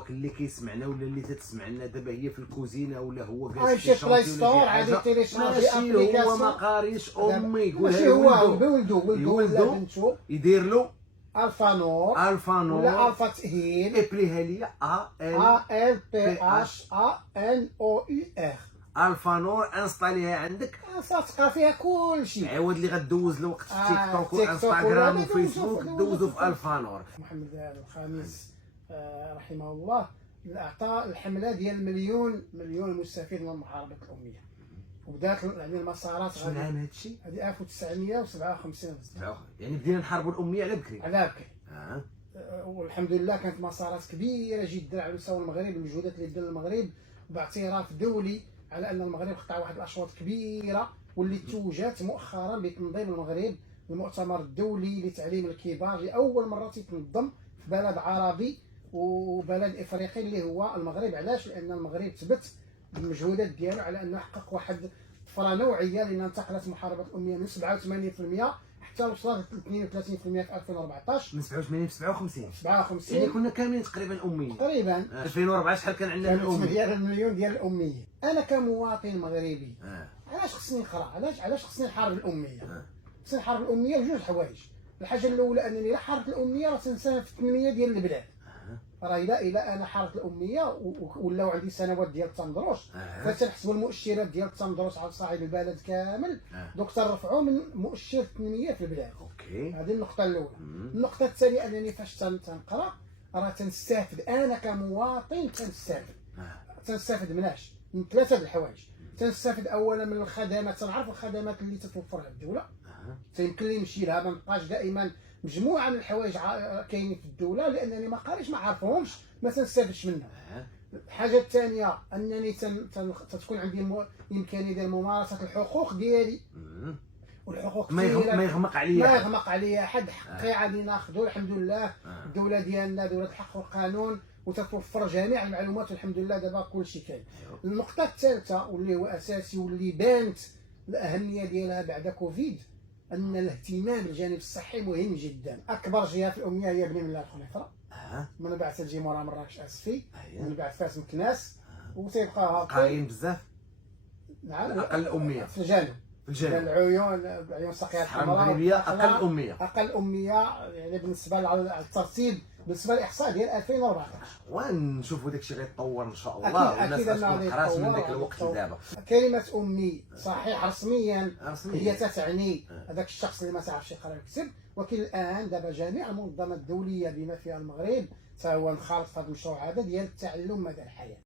دابا اللي كيسمعنا ولا اللي تتسمعنا دابا هي في الكوزينه ولا هو جالس غيمشي في بلاي ستور عادي تيليشارجي ماشي هو ابليكاسيون. ما قاريش امي يقول ماشي هو ولدو ولا بنتو يدير له الفا نور الفا نور ولا الفا تاهيل ابليها ليا ALPHANOUR. الفا نور انستاليها عندك تلقى فيها كلشي. عوض اللي غدوز له وقت في تيك توك تيك توك وانستغرام ولا وفيسبوك دوزو في الفا نور. محمد الخامس رحمه الله اعطى الحمله ديال مليون مستفيد من محاربه الاميه، وبدات يعني المسارات. شنو العام هادشي؟ هذه 1957 يعني بدينا نحاربوا الاميه على بكري. على بكري. والحمد لله كانت مسارات كبيره جدا على مستوى المغرب، المجهودات اللي دار المغرب باعتراف دولي على ان المغرب قطع واحد الاشواط كبيره، واللي توجت مؤخرا بتنظيم المغرب المؤتمر الدولي لتعليم الكبار لاول مره تتنظم في بلد عربي وبلد افريقي اللي هو المغرب. علاش؟ لان المغرب ثبت بالمجهودات ديالو على انه حقق واحد طفره نوعيه، لان انتقلت محاربه الاميه من 87% حتى وصلت ل 32% في 2014. من 87 ل 57 57 يعني كنا كاملين تقريبا اميين تقريبا. 2004 شحال كان عندنا من الامي؟ ديال المليون ديال الاميه. انا كمواطن مغربي علاش خصني نقرا؟ علاش خصني نحارب الاميه؟ خصني نحارب الاميه بجوج حوايج. الحاجه الاولى انني لا حاربت الاميه راه تنساهم في التنميه ديال البلاد. راه الا انا حاربت الاميه ولاو عندي سنوات ديال التندروس، فتنحسبوا المؤشرات ديال التندروس على صعيد البلد كامل، دوك ترفعوا من مؤشر التنميه في البلاد. اوكي، هذه النقطه الاولى. النقطه الثانيه انني فاش تنقرا راه تنستافد، انا كمواطن تنستافد مناش؟ من ثلاثه د الحوايج. تنستافد اولا من الخدمات، تنعرف الخدمات اللي تتوفرها الدوله، تيمكن لي نمشي لها، ما نبقاش دائما مجموعه من الحوايج كاينين في الدوله لانني ما قاريش ما عارفهمش ما تنستافدش منها. الحاجه الثانيه انني تتكون عندي امكانيه ديال ممارسه الحقوق ديالي، والحقوق ما يغمق عليا حد حقي غادي ناخذه. الحمد لله الدوله ديالنا دوله الحق والقانون وتتوفر جميع المعلومات، والحمد لله دابا كلشي كاين. النقطه الثالثه واللي هو اساسي واللي بانت الاهميه ديالها بعد كوفيد، ان الاهتمام بالجانب الصحي مهم جدا. اكبر جهه في الاميه هي بني ملا الخنيفره، من بعد تجي مورا مراكش اسفي، من بعد فاس مكناس، وتيبقى قايم بزاف. نعم، اقل اميه في الجنوب. العيون الساقيه الحمراء اقل اميه يعني بالنسبه للترتيب بالنسبه للاحصاء ديال 2014. ونشوفوا داكشي غيتطور ان شاء الله، والناس غتكون قرات من داك الوقت لدابا. كلمه امي صحيح رسميا هي تعني هذاك الشخص اللي ما تعرفش يقرا ويكتب، ولكن الان دابا جميع المنظمات الدوليه بما فيها المغرب فهو انخرط في هذا المشروع هذا ديال التعلم مدى الحياه.